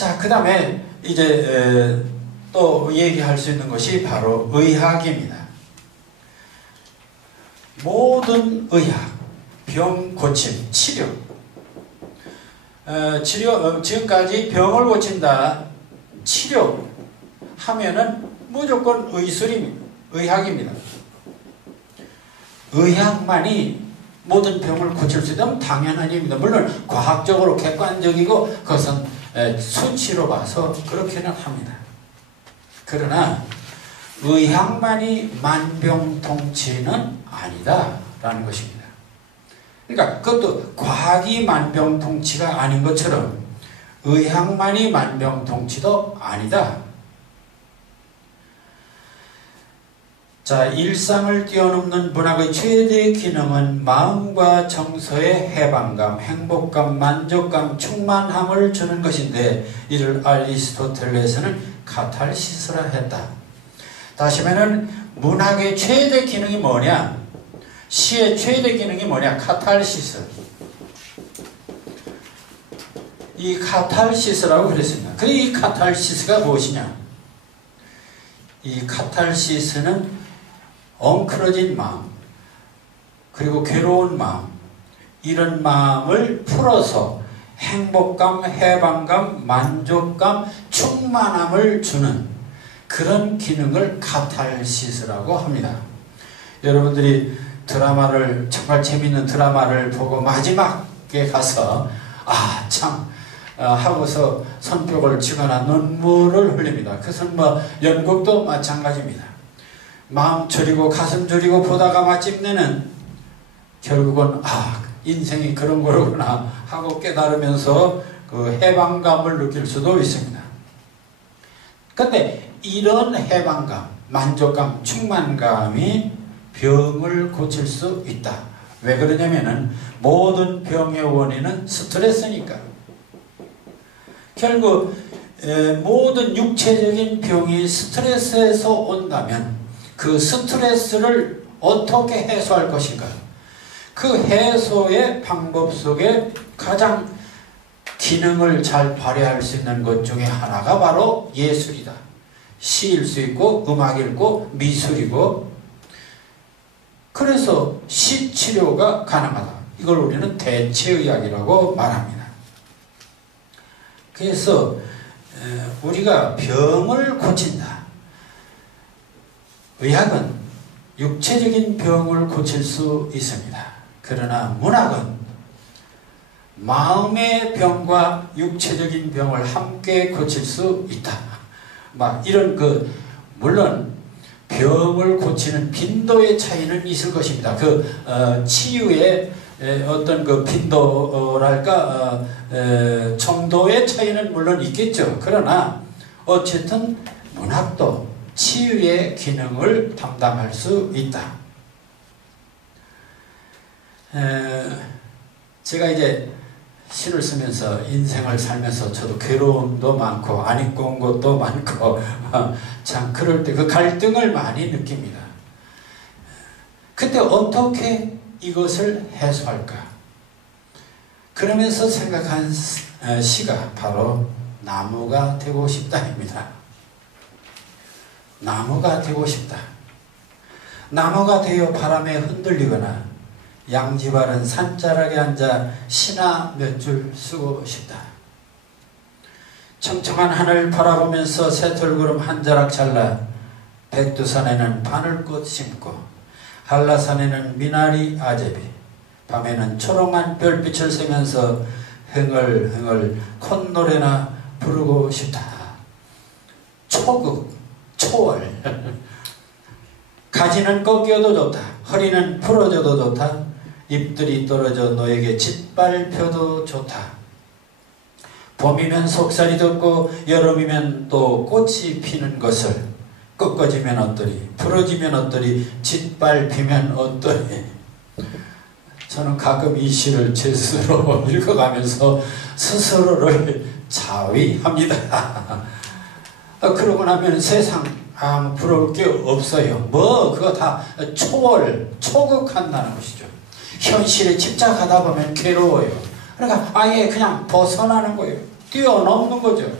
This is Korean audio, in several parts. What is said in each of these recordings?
자, 그 다음에 이제 또 얘기할 수 있는 것이 바로 의학입니다. 모든 의학, 병 고침, 치료, 지금까지 병을 고친다, 치료 하면은 무조건 의술입니다. 의학입니다. 의학만이 모든 병을 고칠 수 있다면 당연한 일입니다. 물론 과학적으로 객관적이고 그것은 수치로 봐서 그렇게는 합니다. 그러나 의학만이 만병통치는 아니다라는 것입니다. 그러니까 그것도 과학이 만병통치가 아닌 것처럼 의학만이 만병통치도 아니다. 자, 일상을 뛰어넘는 문학의 최대 기능은 마음과 정서의 해방감, 행복감, 만족감, 충만함을 주는 것인데 이를 아리스토텔레스는 카탈시스라 했다. 다시 말하면 문학의 최대 기능이 뭐냐? 시의 최대 기능이 뭐냐? 카탈시스. 이 카탈시스라고 그랬습니다. 그리고 이 카탈시스가 무엇이냐? 이 카탈시스는 엉클어진 마음, 그리고 괴로운 마음, 이런 마음을 풀어서 행복감, 해방감, 만족감, 충만함을 주는 그런 기능을 카탈시스라고 합니다. 여러분들이 드라마를, 정말 재밌는 드라마를 보고 마지막에 가서 하고서 손뼉을 치거나 눈물을 흘립니다. 그것은 연극도 마찬가지입니다. 마음 졸이고 가슴 졸이고 보다가 마침내는 결국은 인생이 그런 거로구나 하고 깨달으면서 그 해방감을 느낄 수도 있습니다. 그런데 이런 해방감, 만족감, 충만감이 병을 고칠 수 있다. 왜 그러냐면은 모든 병의 원인은 스트레스니까. 결국 모든 육체적인 병이 스트레스에서 온다면 그 스트레스를 어떻게 해소할 것인가? 그 해소의 방법 속에 가장 기능을 잘 발휘할 수 있는 것 중에 하나가 바로 예술이다. 시일 수 있고 음악일 고 미술이고, 그래서 시치료가 가능하다. 이걸 우리는 대체의학이라고 말합니다. 그래서 우리가 병을 고친다. 의학은 육체적인 병을 고칠 수 있습니다. 그러나 문학은 마음의 병과 육체적인 병을 함께 고칠 수 있다. 이런 물론 병을 고치는 빈도의 차이는 있을 것입니다. 치유의 어떤 빈도랄까 정도의 차이는 물론 있겠죠. 그러나 어쨌든 문학도 치유의 기능을 담당할 수 있다. 제가 이제 시를 쓰면서 인생을 살면서 저도 괴로움도 많고 안 입고 온 것도 많고 참 그럴 때 그 갈등을 많이 느낍니다. 그때 어떻게 이것을 해소할까? 그러면서 생각한 시가 바로 나무가 되고 싶다입니다. 나무가 되고 싶다. 나무가 되어 바람에 흔들리거나 양지바른 산자락에 앉아 시나 몇 줄 쓰고 싶다. 청청한 하늘 바라보면서 새털구름 한 자락 잘라 백두산에는 바늘꽃 심고 한라산에는 미나리 아제비 밤에는 초롱한 별빛을 쐬면서 흥얼흥얼 콧노래나 부르고 싶다. 초극 초월 가지는 꺾여도 좋다. 허리는 풀어져도 좋다. 잎들이 떨어져 너에게 짓밟혀도 좋다. 봄이면 속살이 돋고 여름이면 또 꽃이 피는 것을 꺾어지면 어떠리 풀어지면 어떠리 짓밟히면 어떠리. 저는 가끔 이 시를 제 스스로 읽어가면서 스스로를 자위합니다. 그러고 나면 세상 부러울 게 없어요. 그거 다 초극한다는 것이죠. 현실에 집착하다 보면 괴로워요. 그러니까 아예 그냥 벗어나는 거예요. 뛰어넘는 거죠.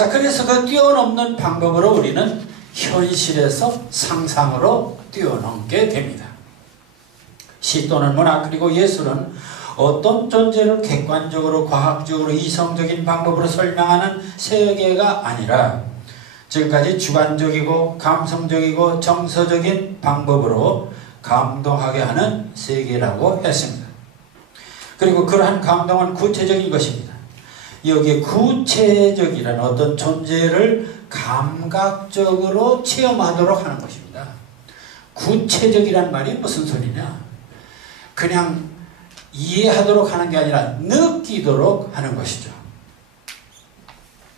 자, 그래서 그 뛰어넘는 방법으로 우리는 현실에서 상상으로 뛰어넘게 됩니다. 시 또는 문학 그리고 예술은 어떤 존재를 객관적으로 과학적으로 이성적인 방법으로 설명하는 세계가 아니라 지금까지 주관적이고 감성적이고 정서적인 방법으로 감동하게 하는 세계라고 했습니다. 그리고 그러한 감동은 구체적인 것입니다. 여기에 구체적이라는 어떤 존재를 감각적으로 체험하도록 하는 것입니다. 구체적이란 말이 무슨 소리냐? 그냥 이해하도록 하는 게 아니라 느끼도록 하는 것이죠.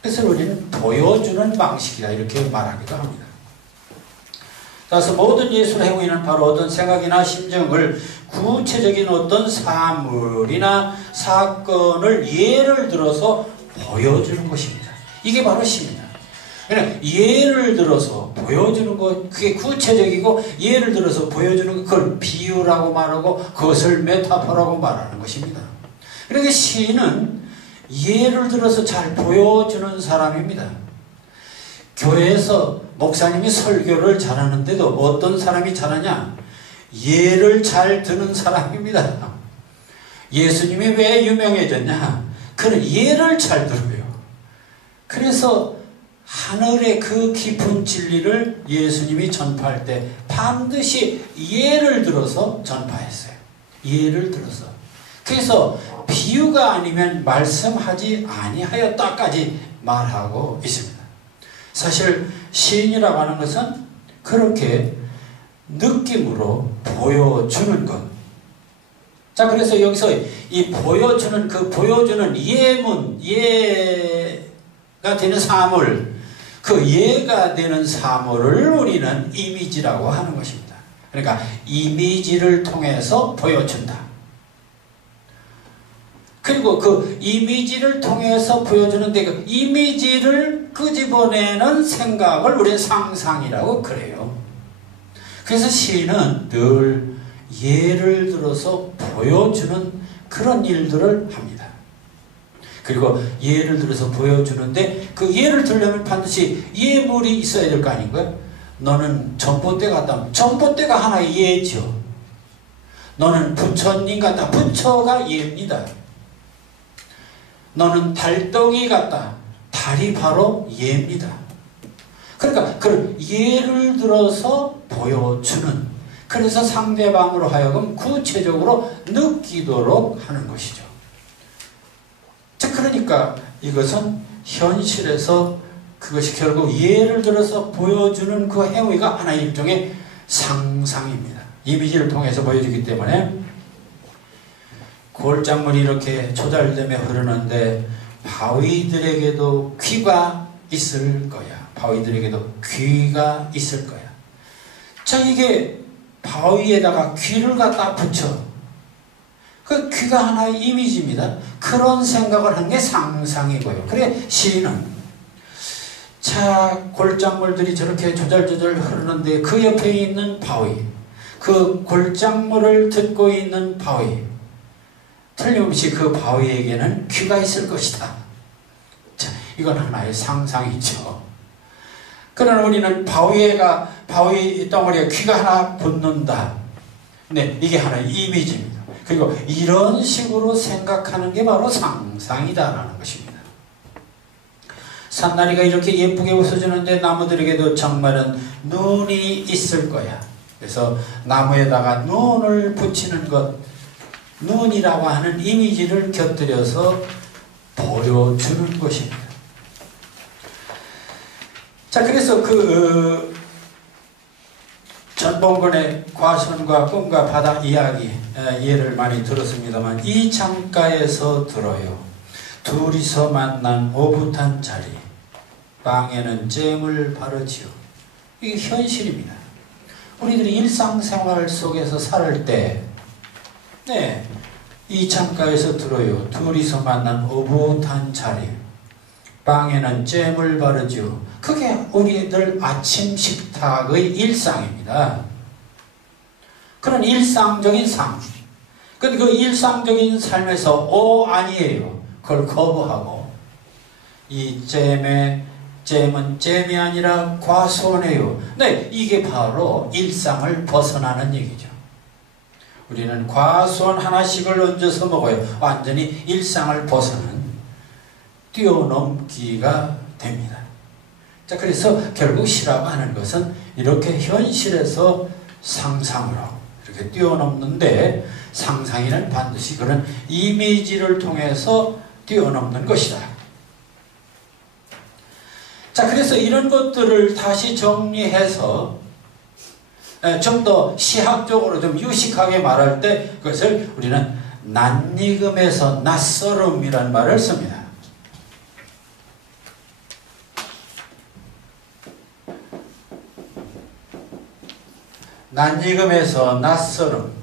그래서 우리는 보여주는 방식이다 이렇게 말하기도 합니다. 따라서 모든 예술 행위는 바로 어떤 생각이나 심정을 구체적인 어떤 사물이나 사건을 예를 들어서 보여주는 것입니다. 이게 바로 시입니다. 그러니까 예를 들어서 보여주는 것, 그게 구체적이고 예를 들어서 보여주는 것, 그걸 비유라고 말하고 그것을 메타포라고 말하는 것입니다. 그러니까 시인은 예를 들어서 잘 보여주는 사람입니다. 교회에서 목사님이 설교를 잘하는데도 어떤 사람이 잘하냐? 예를 잘 드는 사람입니다. 예수님이 왜 유명해졌냐? 그는 예를 잘 들어요. 그래서 하늘의 그 깊은 진리를 예수님이 전파할 때 반드시 예를 들어서 전파했어요. 예를 들어서. 그래서 비유가 아니면 말씀하지 아니하였다까지 말하고 있습니다. 사실 시인이라고 하는 것은 그렇게 느낌으로 보여주는 것. 자, 그래서 여기서 이 보여주는 그 보여주는 예문, 예가 되는 사물, 그 예가 되는 사물을 우리는 이미지라고 하는 것입니다. 그러니까 이미지를 통해서 보여준다. 그리고 그 이미지를 통해서 보여주는데 그 이미지를 끄집어내는 생각을 우리는 상상이라고 그래요. 그래서 시인은 늘 예를 들어서 보여주는 그런 일들을 합니다. 그리고 예를 들어서 보여주는데 그 예를 들려면 반드시 예물이 있어야 될 거 아닌가요? 너는 전봇대 같다 하면 전봇대가 하나의 예죠. 너는 부처님 같다. 부처가 예입니다. 너는 달덩이 같다. 달이 바로 예입니다. 그러니까 그 예를 들어서 보여주는, 그래서 상대방으로 하여금 구체적으로 느끼도록 하는 것이죠. 자, 그러니까 이것은 현실에서 그것이 결국 예를 들어서 보여주는 그 행위가 하나의 일종의 상상입니다. 이미지를 통해서 보여주기 때문에 골짜물이 이렇게 조잘되며 흐르는데 바위들에게도 귀가 있을 거야. 바위들에게도 귀가 있을 거야. 자, 이게 바위에다가 귀를 갖다 붙여. 그 귀가 하나의 이미지입니다. 그런 생각을 한 게 상상이고요. 그래 시인은 자, 골짜물들이 저렇게 조잘조잘 흐르는데 그 옆에 있는 바위, 그 골짜물을 듣고 있는 바위, 틀림없이 그 바위에게는 귀가 있을 것이다. 자, 이건 하나의 상상이죠. 그러나 우리는 바위 덩어리에 귀가 하나 붙는다. 네, 이게 하나의 이미지입니다. 그리고 이런 식으로 생각하는 게 바로 상상이다라는 것입니다. 산나리가 이렇게 예쁘게 웃어주는데 나무들에게도 정말은 눈이 있을 거야. 그래서 나무에다가 눈을 붙이는 것, 눈이라고 하는 이미지를 곁들여서 보여주는 것입니다. 자, 그래서 전봉근의 과선과 꿈과 바다 이야기 예를 많이 들었습니다만 이 창가에서 들어요. 둘이서 만난 오붓한 자리, 방에는 잼을 바르지요. 이게 현실입니다. 우리들이 일상생활 속에서 살 때 네, 이 창가에서 들어요. 둘이서 만난 오붓한 자리, 빵에는 잼을 바르죠. 그게 우리들 아침 식탁의 일상입니다. 그런 일상적인 삶. 근데 그 일상적인 삶에서 아니에요. 그걸 거부하고 이 잼에 잼은 잼이 아니라 과수원이에요. 네, 이게 바로 일상을 벗어나는 얘기죠. 우리는 과수원 하나씩을 얹어서 먹어요. 완전히 일상을 벗어나는, 뛰어넘기가 됩니다. 자, 그래서 결국 시라고 하는 것은 이렇게 현실에서 상상으로 이렇게 뛰어넘는데, 상상에는 반드시 그런 이미지를 통해서 뛰어넘는 것이다. 자, 그래서 이런 것들을 다시 정리해서 좀 더 시학적으로 좀 유식하게 말할 때 그것을 우리는 낯익음에서 낯설음이라는 말을 씁니다. 낯익음에서 낯설음.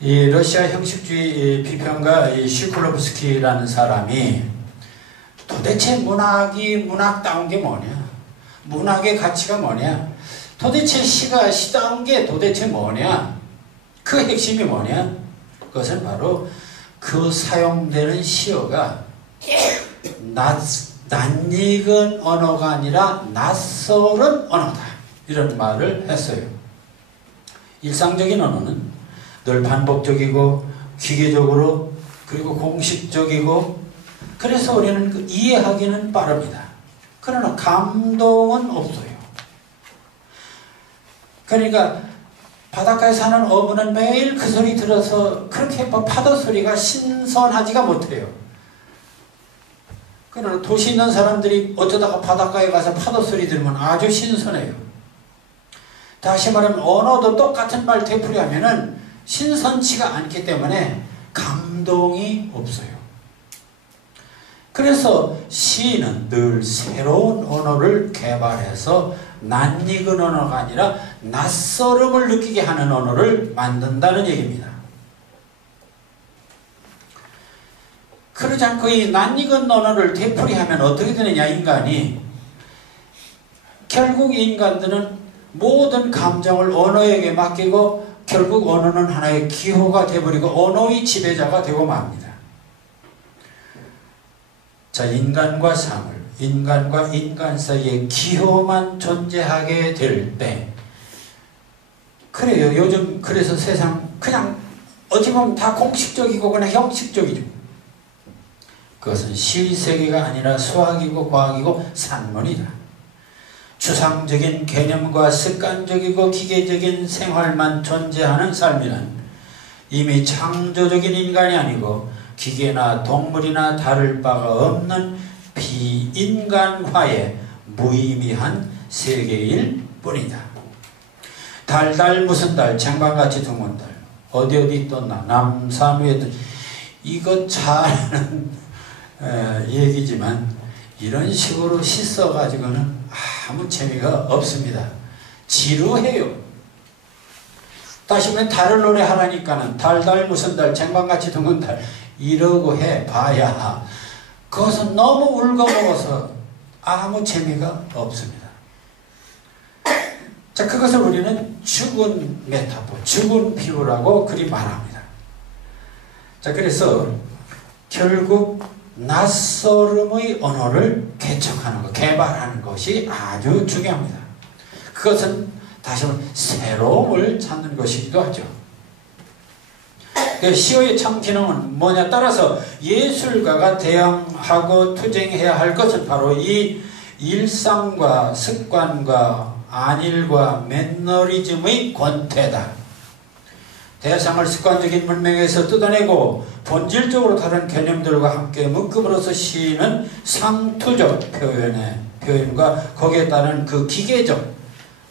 이 러시아 형식주의 비평가 시클로브스키라는 사람이 도대체 문학이 문학다운 게 뭐냐? 문학의 가치가 뭐냐? 도대체 시가 시다운 게 도대체 뭐냐? 그 핵심이 뭐냐? 그것은 바로 그 사용되는 시어가 낯익은 언어가 아니라 낯설은 언어다. 이런 말을 했어요. 일상적인 언어는 늘 반복적이고 기계적으로 그리고 공식적이고 그래서 우리는 이해하기는 빠릅니다. 그러나 감동은 없어요. 그러니까 바닷가에 사는 어부는 매일 그 소리 들어서 그렇게 파도 소리가 신선하지가 못해요. 그러나 도시 있는 사람들이 어쩌다가 바닷가에 가서 파도 소리 들으면 아주 신선해요. 다시 말하면 언어도 똑같은 말 되풀이하면은 신선치가 않기 때문에 감동이 없어요. 그래서 시인은 늘 새로운 언어를 개발해서 낯익은 언어가 아니라 낯설음을 느끼게 하는 언어를 만든다는 얘기입니다. 그러지 않고 이 낯익은 언어를 되풀이하면 어떻게 되느냐, 인간이. 결국 인간들은 모든 감정을 언어에게 맡기고 결국 언어는 하나의 기호가 되어버리고 언어의 지배자가 되고 맙니다. 자, 인간과 사물, 인간과 인간 사이에 기호만 존재하게 될 때, 그래요. 요즘 그래서 세상 그냥 어찌 보면 다 공식적이고 그냥 형식적이죠. 그것은 시세계가 아니라 수학이고 과학이고 산문이다. 추상적인 개념과 습관적이고 기계적인 생활만 존재하는 삶이란 이미 창조적인 인간이 아니고 기계나 동물이나 다를 바가 없는 비인간화의 무의미한 세계일 뿐이다. 달달 무슨 달, 쟁반같이 드문 달, 어디 떴나, 남산위에 떴, 이거 잘하는 얘기지만 이런 식으로 씻어가지고는 아무 재미가 없습니다. 지루해요. 다시 보면 달을 노래하라니까는 달달 무슨 달, 쟁반같이 드문 달 이러고 해봐야 그것은 너무 울거먹어서 아무 재미가 없습니다. 자, 그것을 우리는 죽은 메타포, 죽은 비유라고 그리 말합니다. 자, 그래서 결국 낯설음의 언어를 개척하는 것, 개발하는 것이 아주 중요합니다. 그것은 다시 한번 새로움을 찾는 것이기도 하죠. 시어의 참 기능은 뭐냐 따라서 예술가가 대항하고 투쟁해야 할 것은 바로 이 일상과 습관과 안일과 매너리즘의 권태다. 대상을 습관적인 문명에서 뜯어내고 본질적으로 다른 개념들과 함께 묶음으로써 시인은 상투적 표현과 거기에 따른 그 기계적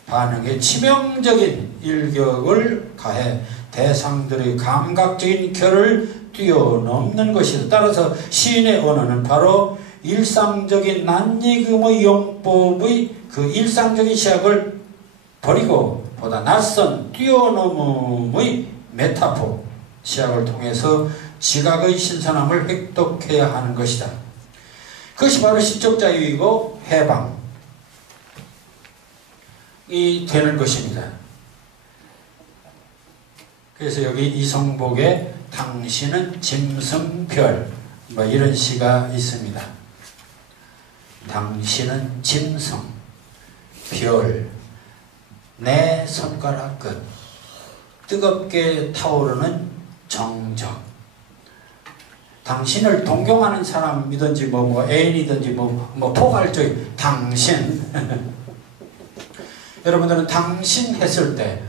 반응에 치명적인 일격을 가해 대상들의 감각적인 결을 뛰어넘는 것이다. 따라서 시인의 언어는 바로 일상적인 낯익음의 용법의 그 일상적인 시각을 버리고 보다 낯선 뛰어넘음의 메타포 시각을 통해서 지각의 신선함을 획득해야 하는 것이다. 그것이 바로 시적 자유이고 해방이 되는 것입니다. 그래서 여기 이성복의 당신은 짐승별 뭐 이런 시가 있습니다. 당신은 짐승, 별, 내 손가락 끝, 뜨겁게 타오르는 정적. 당신을 동경하는 사람이든지 애인이든지 포괄적인 당신. 여러분들은 당신 했을 때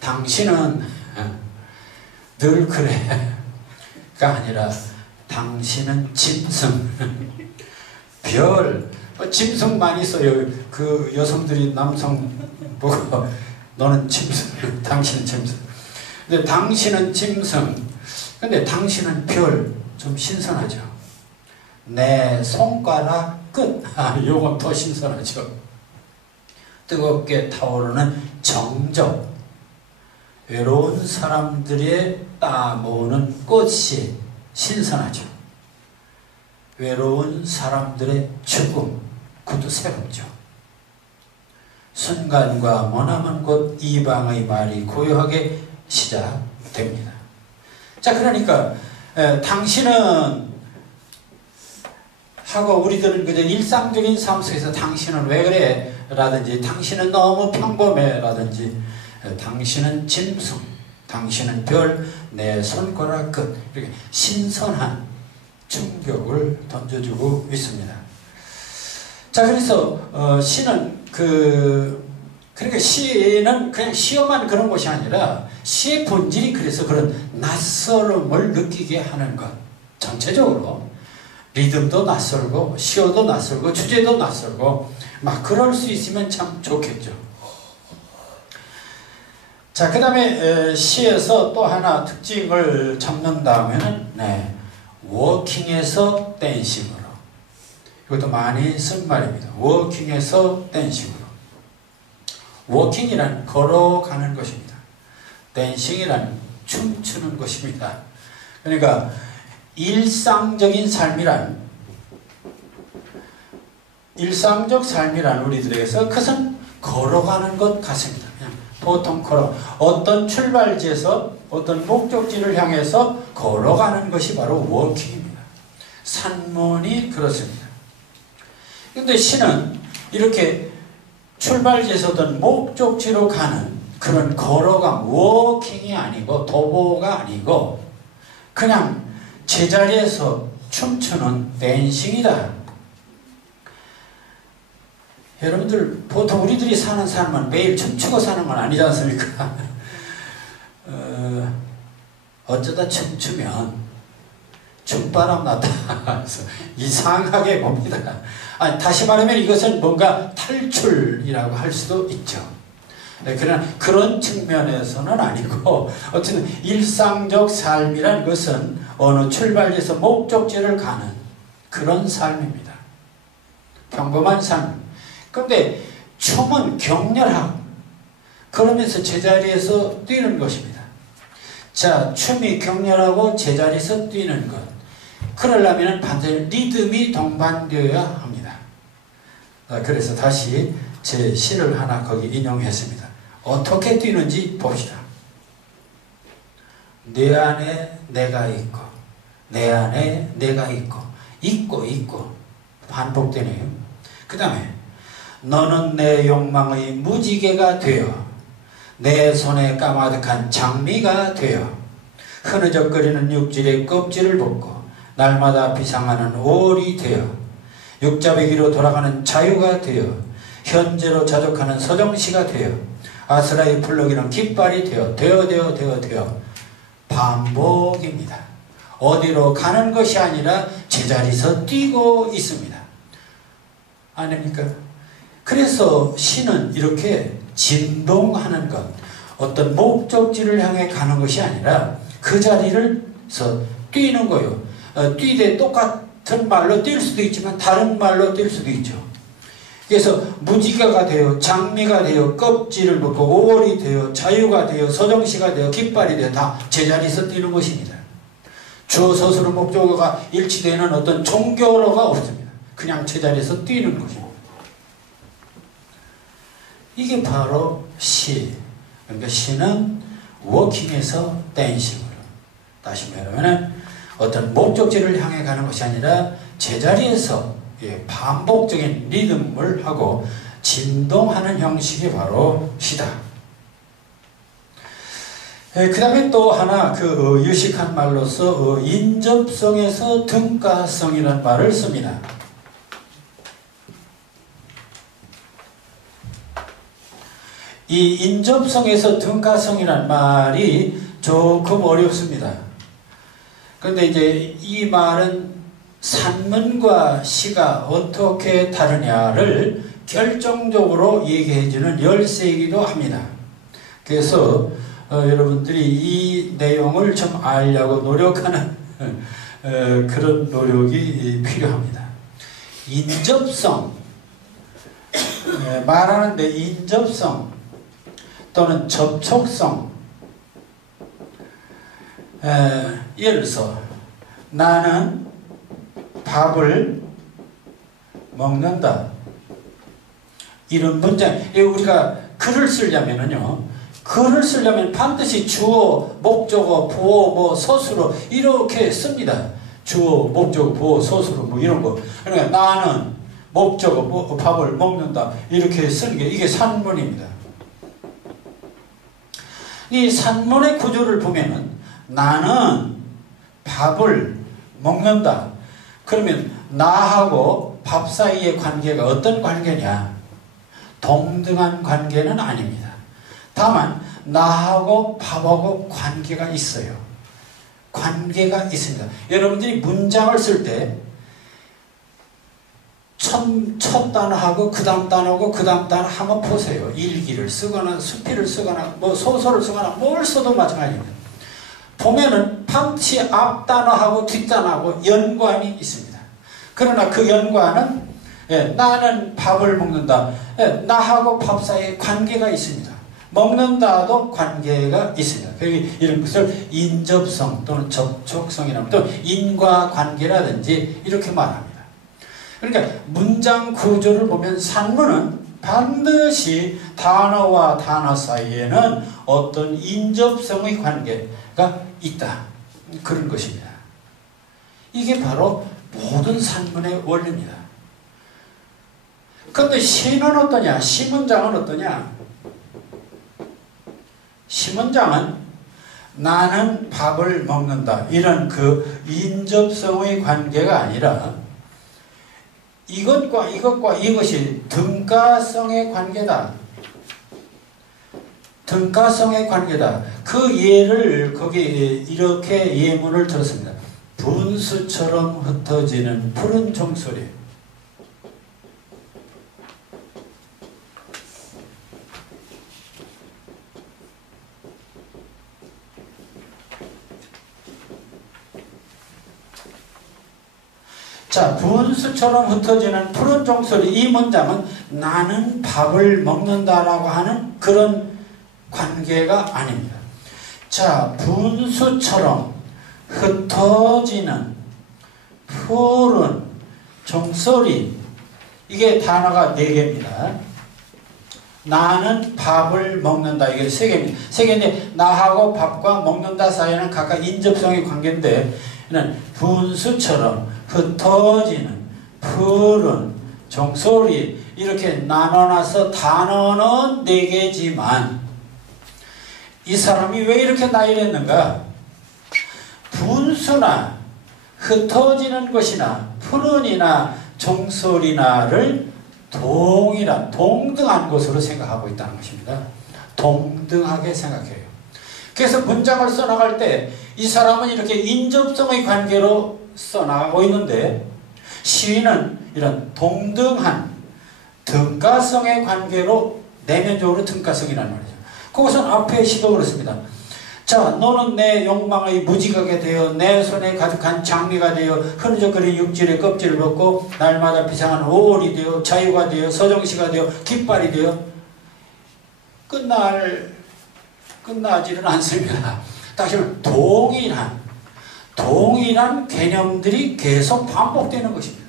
당신은 늘 그래가 아니라 당신은 짐승, 별, 짐승 많이 써요. 그 여성들이 남성 보고 너는 짐승, 당신은 짐승. 근데 당신은 짐승, 근데 당신은 별, 좀 신선하죠. 내 손가락 끝, 요건 더 신선하죠. 뜨겁게 타오르는 정적, 외로운 사람들의 따모으는 꽃이 신선하죠. 외로운 사람들의 죽음, 그것도 새롭죠. 순간과 머나먼 곳 이방의 말이 고요하게 시작됩니다. 자, 그러니까 당신은 하고 우리들은 그저 일상적인 삶 속에서 당신은 왜 그래? 라든지 당신은 너무 평범해 라든지 당신은 짐승, 당신은 별, 내 손가락 끝, 이렇게 신선한 충격을 던져주고 있습니다. 자, 그래서 시는 그러니까 시는 그냥 시험만 그런 것이 아니라 시의 본질이 그래서 그런 낯설음을 느끼게 하는 것. 전체적으로 리듬도 낯설고 시어도 낯설고 주제도 낯설고 막 그럴 수 있으면 참 좋겠죠. 자, 그 다음에 시에서 또 하나 특징을 잡는다면은 워킹에서 댄싱으로, 이것도 많이 쓴 말입니다. 워킹에서 댄싱으로. 워킹이란 걸어가는 것입니다. 댄싱이란 춤추는 것입니다. 그러니까 일상적 삶이란 우리들에게서 그것은 걸어가는 것 같습니다. 그냥 보통 어떤 출발지에서 어떤 목적지를 향해서 걸어가는 것이 바로 워킹입니다. 산문이 그렇습니다. 그런데 시는 이렇게 출발지에서 어떤 목적지로 가는 그런 걸어감, 워킹이 아니고 도보가 아니고 그냥 제자리에서 춤추는 댄싱이다. 여러분들 보통 우리들이 사는 삶은 매일 춤추고 사는 건 아니지 않습니까? 어쩌다 춤추면 춤바람 났다 해서 이상하게 봅니다. 다시 말하면 이것은 뭔가 탈출이라고 할 수도 있죠. 그러나 그런 측면에서는 아니고 어쨌든 일상적 삶이란 것은 어느 출발지에서 목적지를 가는 그런 삶입니다. 평범한 삶. 그런데 춤은 격렬하고 그러면서 제자리에서 뛰는 것입니다. 자, 춤이 격렬하고 제자리에서 뛰는 것. 그러려면 반드시 리듬이 동반되어야 합니다. 그래서 다시 제 시를 하나 거기 인용했습니다. 어떻게 뛰는지 봅시다. 내 안에 내가 있고, 내 안에 내가 있고 반복되네요. 그 다음에 너는 내 욕망의 무지개가 되어 내 손에 까마득한 장미가 되어 흐느적거리는 육질의 껍질을 벗고 날마다 비상하는 오리 되어 육자배기로 돌아가는 자유가 되어 현재로 자족하는 서정시가 되어 아스라이 풀러기는 깃발이 되어 반복입니다. 어디로 가는 것이 아니라 제자리에서 뛰고 있습니다. 아닙니까? 그래서 시는 이렇게 진동하는 것, 어떤 목적지를 향해 가는 것이 아니라 그 자리에서 뛰는 거예요. 뛰되 똑같은 말로 뛸 수도 있지만 다른 말로 뛸 수도 있죠. 그래서 무지개가 되어 장미가 되어 껍질을 벗고 5월이 되어 자유가 되어 서정시가 되어 깃발이 되어 다 제자리에서 뛰는 것입니다. 주어 서술의 목적어가 일치되는 어떤 종교어가 없습니다. 그냥 제자리에서 뛰는 것입니다. 이게 바로 시. 그러니까 시는 워킹에서 댄싱으로. 다시 말하면 어떤 목적지를 향해 가는 것이 아니라 제자리에서 반복적인 리듬을 하고 진동하는 형식이 바로 시다. 그 다음에 또 하나 유식한 말로서 인접성에서 등가성이라는 말을 씁니다. 이 인접성에서 등가성이라는 말이 조금 어렵습니다. 그런데 이제 이 말은 산문과 시가 어떻게 다르냐를 결정적으로 얘기해주는 열쇠이기도 합니다. 그래서 여러분들이 이 내용을 좀 알려고 노력하는 그런 노력이 필요합니다. 인접성, 말하는데 인접성 또는 접촉성, 예를 들어서 나는 밥을 먹는다. 이런 문장, 우리가 글을 쓰려면은요, 글을 쓰려면 반드시 주어, 목적어, 보어, 서술어 이렇게 씁니다. 주어, 목적어, 보어, 서술어 이런 거. 그러니까 나는 목적어, 밥을 먹는다 이렇게 쓰는 게 이게 산문입니다. 이 산문의 구조를 보면은 나는 밥을 먹는다. 그러면 나하고 밥 사이의 관계가 어떤 관계냐? 동등한 관계는 아닙니다. 다만 나하고 밥하고 관계가 있어요. 관계가 있습니다. 여러분들이 문장을 쓸 때 첫 단어하고 그 다음 단어하고 그 다음 단어 한번 보세요. 일기를 쓰거나 수필을 쓰거나 소설을 쓰거나 뭘 써도 마찬가지입니다. 보면은 반드시 앞 단어하고 뒷 단어하고 연관이 있습니다. 그러나 그 연관은 나는 밥을 먹는다. 나하고 밥 사이에 관계가 있습니다. 먹는다도 관계가 있습니다. 이런 것을 인접성 또는 접촉성이라고 또 인과관계라든지 이렇게 말합니다. 그러니까 문장 구조를 보면 산문은 반드시 단어와 단어 사이에는 어떤 인접성의 관계가 있다. 그런 것입니다. 이게 바로 모든 산문의 원리입니다. 그런데 시는 어떠냐? 시문장은 어떠냐? 시문장은 나는 밥을 먹는다. 이런 인접성의 관계가 아니라 이것과 이것이 등가성의 관계다. 등가성의 관계다. 그 예를 거기에 이렇게 예문을 들었습니다. 분수처럼 흩어지는 푸른 종소리. 자, 분수처럼 흩어지는 푸른 종소리. 이 문장은 나는 밥을 먹는다라고 하는 그런 관계가 아닙니다. 자, 분수처럼 흩어지는 푸른 종소리. 이게 단어가 4개입니다. 나는 밥을 먹는다. 이게 3개입니다. 3개인데 나하고 밥과 먹는다 사이에는 각각 인접성의 관계인데 분수처럼 흩어지는 푸른 종소리 이렇게 나눠놔서 단어는 4개지만 이 사람이 왜 이렇게 나열했는가? 분수나 흩어지는 것이나 푸른이나 종소리나를 동등한 것으로 생각하고 있다는 것입니다. 동등하게 생각해요. 그래서 문장을 써나갈 때 이 사람은 이렇게 인접성의 관계로 써나가고 있는데 시인은 이런 동등한 등가성의 관계로 내면적으로 등가성이라는 말이죠. 그것은 앞에 시도 그렇습니다. 자, 너는 내 욕망의 무지각이 되어 내 손에 가득한 장미가 되어 흐느적거리는 육질의 껍질을 벗고 날마다 비상한 5월이 되어 자유가 되어 서정시가 되어 깃발이 되어 끝나지는 않습니다. 다시 말해 동일한 개념들이 계속 반복되는 것입니다.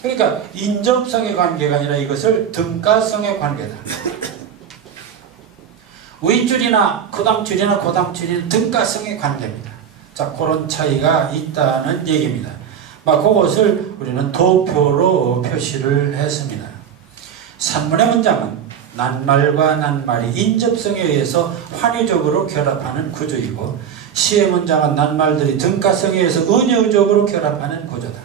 그러니까 인접성의 관계가 아니라 이것을 등가성의 관계다. 윗줄이나 그다음 줄이나 그다음 줄이는 등가성의 관계입니다. 자, 그런 차이가 있다는 얘기입니다. 그것을 우리는 도표로 표시를 했습니다. 산문의 문장은 낱말과 낱말이 인접성에 의해서 환유적으로 결합하는 구조이고, 시의 문장은 낱말들이 등가성에 의해서 은유적으로 결합하는 구조다.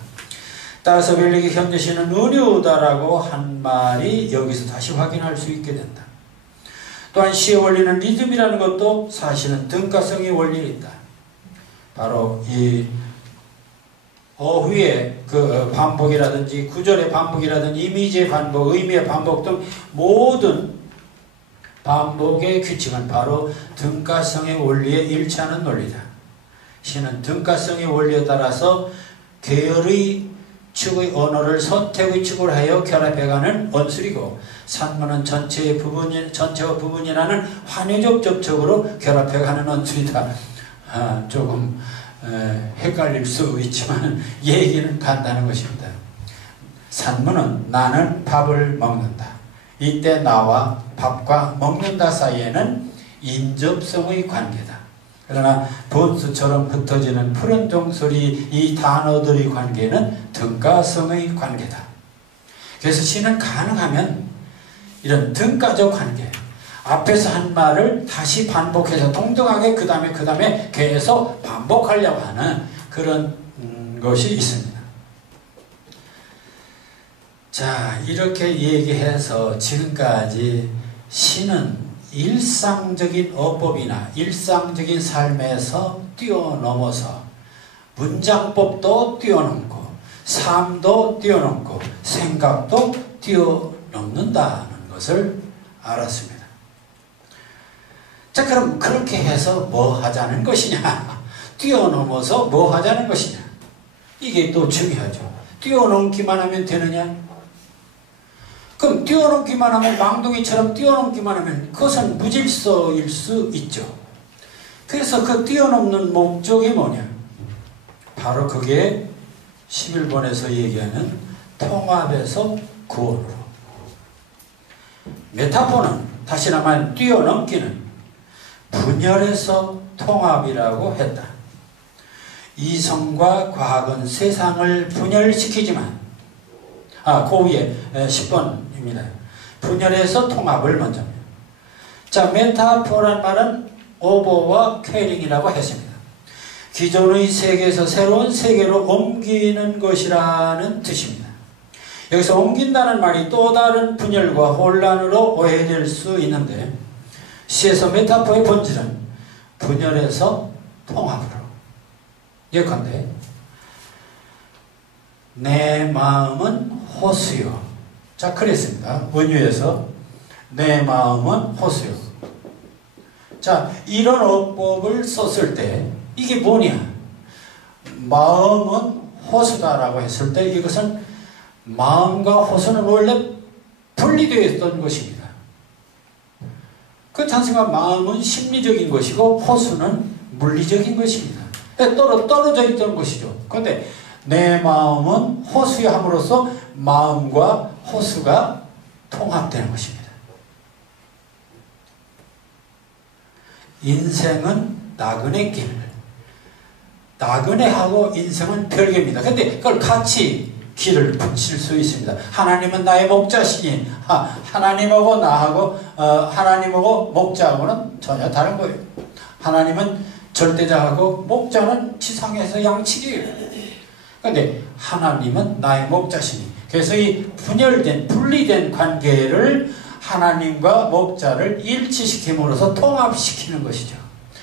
따라서 벨릭이 현재시는 은유다라고 한 말이 여기서 다시 확인할 수 있게 된다. 또한 시의 원리는 리듬이라는 것도 사실은 등가성의 원리에 있다. 바로 이 어휘의 그 반복이라든지 구절의 반복이라든지 이미지의 반복, 의미의 반복 등 모든 반복의 규칙은 바로 등가성의 원리에 일치하는 논리다. 시는 등가성의 원리에 따라서 계열의 축의 언어를 선택의 축으로 하여 결합해가는 언술이고, 산문은 전체와 부분이라는 환유적 접촉으로 결합해가는 언술이다. 조금 헷갈릴 수 있지만 얘기는 간단한 것입니다. 산문은 나는 밥을 먹는다. 이때 나와 밥과 먹는다 사이에는 인접성의 관계다. 그러나 분수처럼 흩어지는 푸른 종소리 이 단어들의 관계는 등가성의 관계다. 그래서 시는 가능하면 이런 등가적 관계, 앞에서 한 말을 다시 반복해서 동등하게 그 다음에 계속 반복하려고 하는 그런 것이 있습니다. 자, 이렇게 얘기해서 지금까지 시는 일상적인 어법이나 일상적인 삶에서 뛰어넘어서 문장법도 뛰어넘고 삶도 뛰어넘고 생각도 뛰어넘는다는 것을 알았습니다. 자, 그럼 그렇게 해서 뭐 하자는 것이냐? 뛰어넘어서 뭐 하자는 것이냐? 이게 또 중요하죠. 뛰어넘기만 하면 되느냐? 그럼 뛰어넘기만 하면, 망둥이처럼 뛰어넘기만 하면 그것은 무질서일 수 있죠. 그래서 그 뛰어넘는 목적이 뭐냐? 바로 그게 11번에서 얘기하는 통합에서 구원으로. 메타포는 다시 말하면 뛰어넘기는 분열에서 통합이라고 했다. 이성과 과학은 세상을 분열시키지만, 그 위에 10번입니다. 분열에서 통합을 먼저. 자, 메타포란 말은 오버와 퀘링이라고 했습니다. 기존의 세계에서 새로운 세계로 옮기는 것이라는 뜻입니다. 여기서 옮긴다는 말이 또 다른 분열과 혼란으로 오해될 수 있는데, 시에서 메타포의 본질은 분열에서 통합으로. 예컨대 내 마음은 호수요. 자, 그랬습니다. 원유에서 내 마음은 호수요. 자, 이런 어법을 썼을 때 이게 뭐냐? 마음은 호수다라고 했을 때 이것은 마음과 호수는 원래 분리되어 있던 것입니다. 그렇지 않습니까? 마음은 심리적인 것이고 호수는 물리적인 것입니다. 떨어져 있던 것이죠. 그런데 내 마음은 호수에 함으로써 마음과 호수가 통합되는 것입니다. 인생은 나그네 길. 나그네하고 인생은 별개입니다. 그런데 그걸 같이 길을 붙일 수 있습니다. 하나님은 나의 목자시니 하나님하고 나하고 하나님하고 목자하고는 전혀 다른 거예요. 하나님은 절대자하고 목자는 지상에서 양치기예요. 그런데 하나님은 나의 목자시니, 그래서 이 분열된 분리된 관계를 하나님과 목자를 일치시킴으로써 통합시키는 것이죠.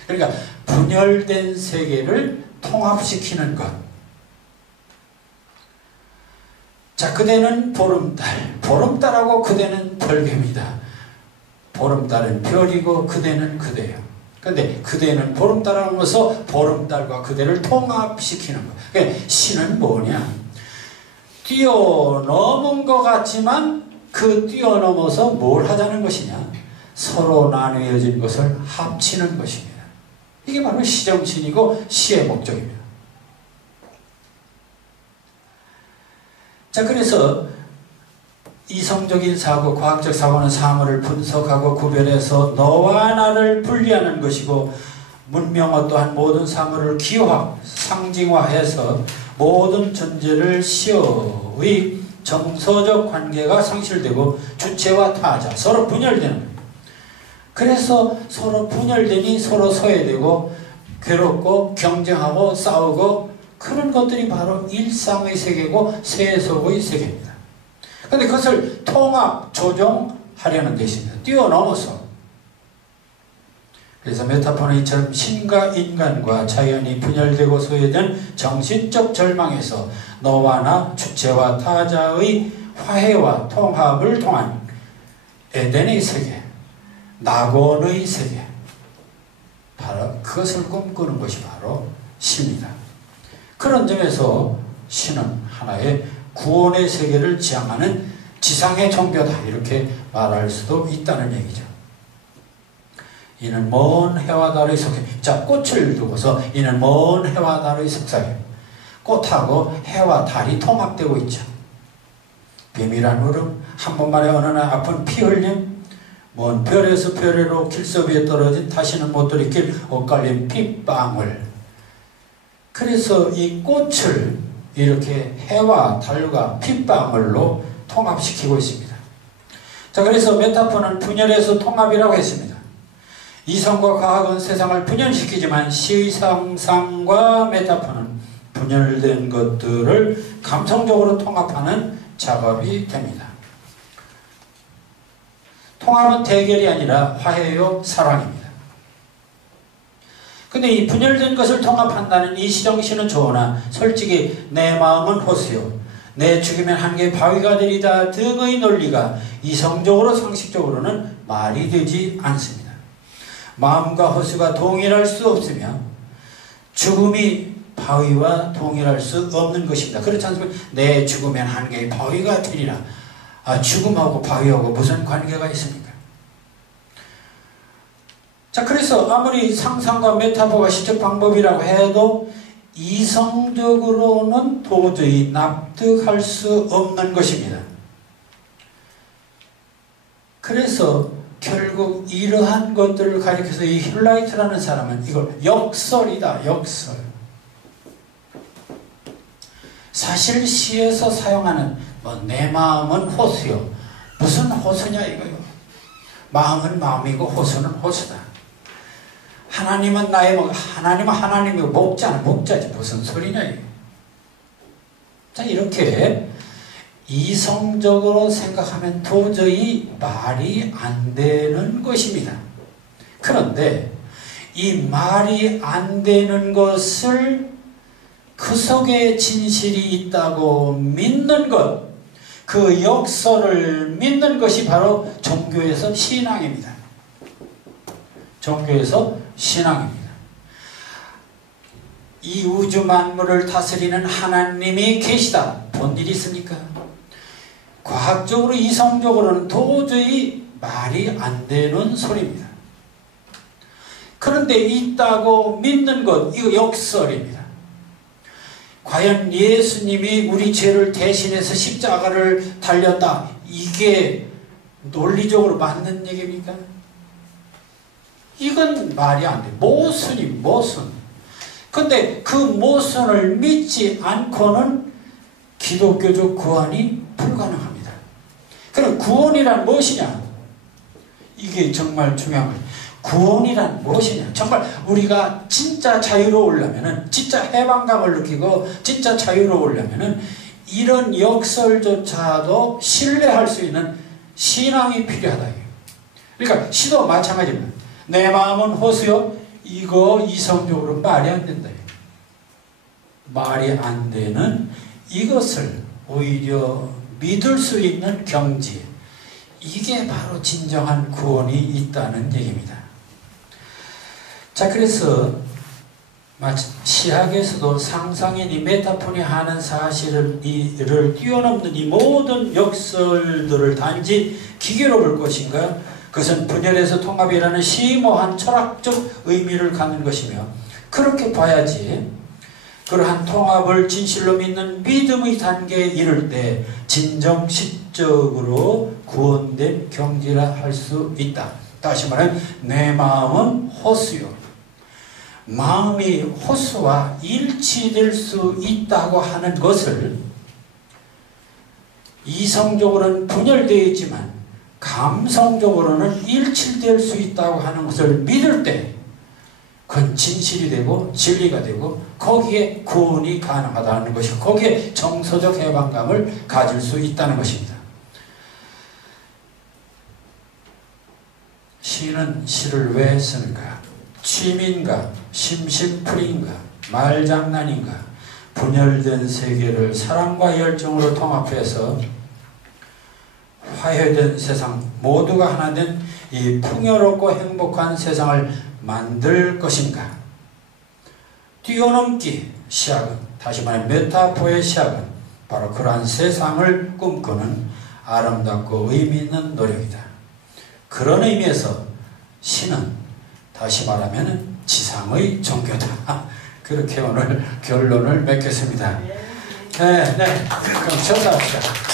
그러니까 분열된 세계를 통합시키는 것. 자, 그대는 보름달, 보름달하고 그대는 별개입니다. 보름달은 별이고 그대는 그대예요. 그런데 그대는 보름달하면서 보름달과 그대를 통합시키는 것. 그러니까 시는 뭐냐? 뛰어넘은 것 같지만 그 뛰어넘어서 뭘 하자는 것이냐? 서로 나누어진 것을 합치는 것입니다. 이게 바로 시정신이고 시의 목적입니다. 자, 그래서 이성적인 사고, 과학적 사고는 사물을 분석하고 구별해서 너와 나를 분리하는 것이고, 문명 어떠한 모든 사물을 기화, 상징화해서 모든 존재를 시어의 정서적 관계가 상실되고 주체와 타자, 서로 분열되는 거예요. 그래서 서로 분열되니 서로 소외되고 괴롭고 경쟁하고 싸우고 그런 것들이 바로 일상의 세계고 세속의 세계입니다. 그런데 그것을 통합, 조정하려는 대신에 뛰어넘어서 그래서 메타포는 이처럼 신과 인간과 자연이 분열되고 소외된 정신적 절망에서 너와 나, 주체와 타자의 화해와 통합을 통한 에덴의 세계, 낙원의 세계, 바로 그것을 꿈꾸는 것이 바로 시입니다. 그런 점에서 시는 하나의 구원의 세계를 지향하는 지상의 종교다 이렇게 말할 수도 있다는 얘기죠. 이는 먼 해와 달의 속에, 자, 꽃을 두고서 이는 먼 해와 달의 속삭임, 꽃하고 해와 달이 통합되고 있죠. 비밀한 울음, 한 번만에 어느 날 아픈 피 흘림, 먼 별에서 별에로 길섭이에 떨어진 다시는 못 돌이킬 엇갈린 핏방울. 그래서 이 꽃을 이렇게 해와 달과 핏방울로 통합시키고 있습니다. 자, 그래서 메타포는 분열에서 통합이라고 했습니다. 이성과 과학은 세상을 분열시키지만 시의 상상과 메타포는 분열된 것들을 감성적으로 통합하는 작업이 됩니다. 통합은 대결이 아니라 화해요, 사랑입니다. 근데 이 분열된 것을 통합한다는 이 시정시는 좋으나 솔직히 내 마음은 호수요, 내 죽이면 한개 바위가 되리다 등의 논리가 이성적으로 상식적으로는 말이 되지 않습니다. 마음과 호수가 동일할 수 없으며 죽음이 바위와 동일할 수 없는 것입니다. 그렇지 않습니까? 내 죽으면 한 개의 바위가 되리라. 죽음하고 바위하고 무슨 관계가 있습니까? 자, 그래서 아무리 상상과 메타포가 시적 방법이라고 해도 이성적으로는 도저히 납득할 수 없는 것입니다. 그래서 결국 이러한 것들을 가리켜서 이 힐라이트라는 사람은 이걸 역설이다, 역설. 사실 시에서 사용하는 내 마음은 호수요. 무슨 호수냐 이거요. 마음은 마음이고 호수는 호수다. 하나님은 나의 목, 하나님은 하나님이고 목자는 목자지 무슨 소리냐 이거. 자, 이렇게 이성적으로 생각하면 도저히 말이 안 되는 것입니다. 그런데 이 말이 안 되는 것을 그 속에 진실이 있다고 믿는 것, 그 역설을 믿는 것이 바로 종교에서 신앙입니다. 종교에서 신앙입니다. 이 우주 만물을 다스리는 하나님이 계시다. 본 일이 있습니까? 과학적으로 이성적으로는 도저히 말이 안 되는 소리입니다. 그런데 있다고 믿는 것, 이거 역설입니다. 과연 예수님이 우리 죄를 대신해서 십자가를 달렸다, 이게 논리적으로 맞는 얘기입니까? 이건 말이 안 돼. 모순이 모순. 근데 그 모순을 믿지 않고는 기독교적 구원이 불가능합니다. 그럼 구원이란 무엇이냐? 이게 정말 중요한 거예요. 구원이란 무엇이냐? 정말 우리가 진짜 자유로우려면은, 진짜 해방감을 느끼고 진짜 자유로우려면은 이런 역설조차도 신뢰할 수 있는 신앙이 필요하다. 그러니까 시도 마찬가지입니다. 내 마음은 호수요. 이거 이성적으로 말이 안 된다. 말이 안 되는 이것을 오히려 믿을 수 있는 경지, 이게 바로 진정한 구원이 있다는 얘기입니다. 자, 그래서 시학에서도 상상이니 메타폰이 하는 사실을 뛰어넘는 이 모든 역설들을 단지 기계로 볼 것인가? 그것은 분열에서 통합이라는 심오한 철학적 의미를 갖는 것이며, 그렇게 봐야지 그러한 통합을 진실로 믿는 믿음의 단계에 이를 때 진정 시적으로 구원된 경지라 할 수 있다. 다시 말하면 내 마음은 호수요. 마음이 호수와 일치될 수 있다고 하는 것을 이성적으로는 분열되어 있지만 감성적으로는 일치될 수 있다고 하는 것을 믿을 때 그건 진실이 되고 진리가 되고 거기에 구원이 가능하다는 것이고 거기에 정서적 해방감을 가질 수 있다는 것입니다. 시는 시를 왜 쓰는가? 취미인가? 심심풀이인가? 말장난인가? 분열된 세계를 사랑과 열정으로 통합해서 화해된 세상, 모두가 하나 된 이 풍요롭고 행복한 세상을 만들 것인가? 뛰어넘기 시작은, 다시 말해 메타포의 시작은 바로 그러한 세상을 꿈꾸는 아름답고 의미 있는 노력이다. 그런 의미에서 시는 다시 말하면 지상의 종교다. 그렇게 오늘 결론을 맺겠습니다. 네. 그럼 저사합시다.